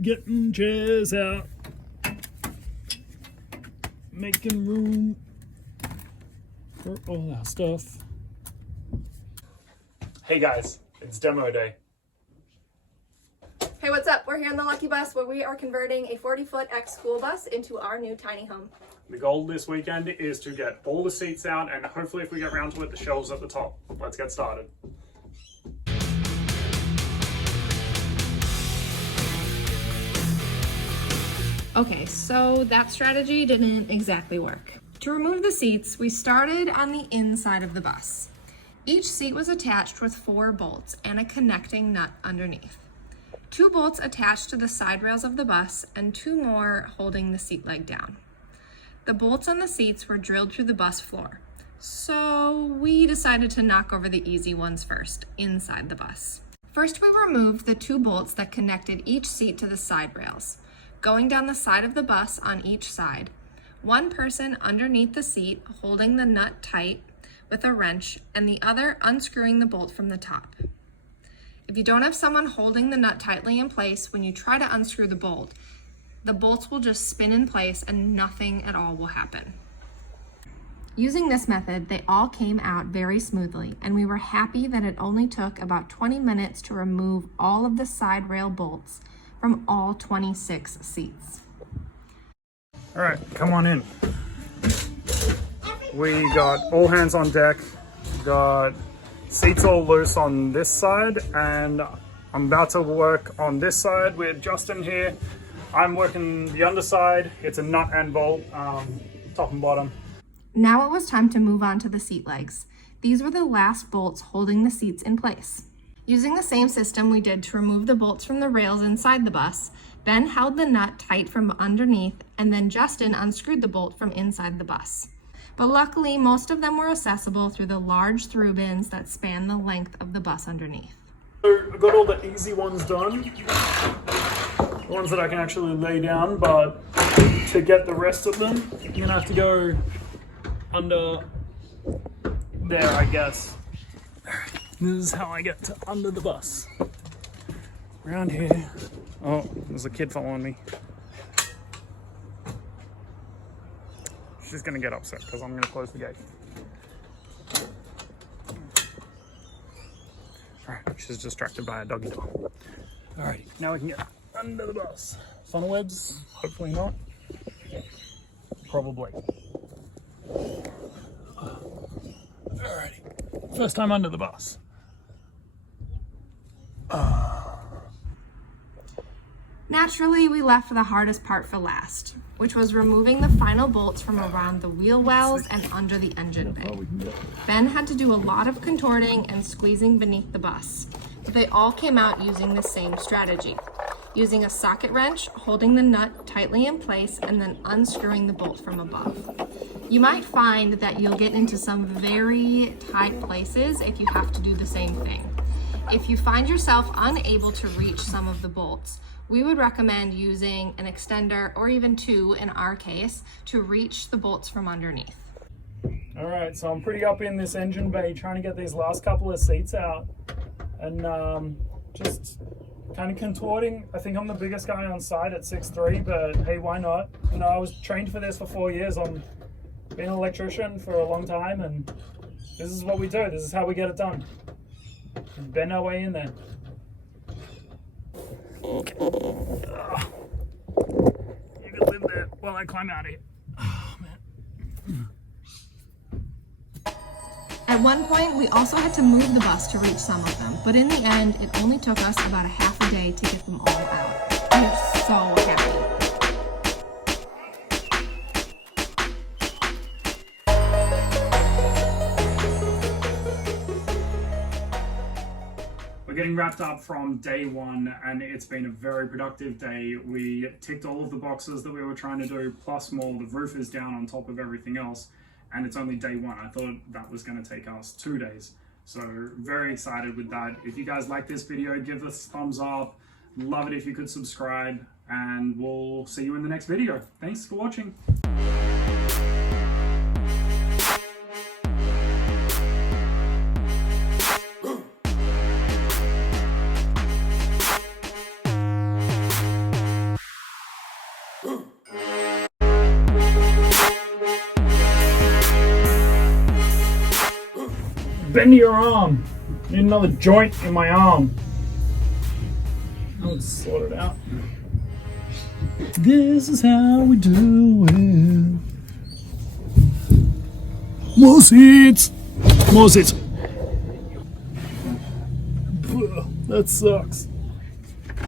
Getting chairs out. Making room for all our stuff. Hey guys, it's demo day. Hey, what's up? We're here on the Lucky Bus where we are converting a 40-foot X school bus into our new tiny home. The goal this weekend is to get all the seats out and hopefully if we get around to it, the shelves at the top. Let's get started. Okay, so that strategy didn't exactly work. To remove the seats, we started on the inside of the bus. Each seat was attached with 4 bolts and a connecting nut underneath. 2 bolts attached to the side rails of the bus and 2 more holding the seat leg down. The bolts on the seats were drilled through the bus floor, so we decided to knock over the easy ones first, inside the bus. First, we removed the 2 bolts that connected each seat to the side rails, going down the side of the bus on each side. One person underneath the seat holding the nut tight with a wrench and the other unscrewing the bolt from the top. If you don't have someone holding the nut tightly in place when you try to unscrew the bolts will just spin in place and nothing at all will happen. Using this method, they all came out very smoothly, and we were happy that it only took about 20 minutes to remove all of the side rail bolts from all 26 seats. All right, come on in. We got all hands on deck, got seats all loose on this side, and I'm about to work on this side with Justin here. I'm working the underside. It's a nut and bolt, top and bottom. Now it was time to move on to the seat legs. These were the last bolts holding the seats in place. Using the same system we did to remove the bolts from the rails inside the bus, Ben held the nut tight from underneath, and then Justin unscrewed the bolt from inside the bus. But luckily, most of them were accessible through the large through bins that span the length of the bus underneath. So I got all the easy ones done, the ones that I can actually lay down, but to get the rest of them, I'm gonna have to go under there, I guess. This is how I get to under the bus. Around here. Oh, there's a kid following me. She's gonna get upset because I'm gonna close the gate. Alright, she's distracted by a doggy dog. Alrighty, now we can get under the bus. Funnel webs? Hopefully not. Probably. Alrighty, first time under the bus. Naturally, we left the hardest part for last, which was removing the final bolts from around the wheel wells and under the engine bay. Ben had to do a lot of contorting and squeezing beneath the bus, but they all came out using the same strategy, using a socket wrench, holding the nut tightly in place, and then unscrewing the bolt from above. You might find that you'll get into some very tight places if you have to do the same thing. If you find yourself unable to reach some of the bolts, we would recommend using an extender, or even 2 in our case, to reach the bolts from underneath. All right, so I'm pretty up in this engine bay trying to get these last couple of seats out and just kind of contorting. I think I'm the biggest guy on site at 6'3", but hey, why not? You know, I was trained for this for 4 years. I'm been an electrician for a long time, and this is what we do. This is how we get it done. Bend our way in there. Okay. You can live there while I climb out of here. Oh, man. At one point, we also had to move the bus to reach some of them, but in the end, it only took us about a half a day to get them all out. We're so happy. Getting wrapped up from day one, and it's been a very productive day. We ticked all of the boxes that we were trying to do, plus more. The roof is down on top of everything else, and it's only day one. I thought that was going to take us 2 days, so very excited with that. If you guys like this video, give us a thumbs up. Love it if you could subscribe, and we'll see you in the next video. Thanks for watching. bend your arm. Need another joint in my arm. Let's sort it out. This is how we do it. More seats! More seats! That sucks.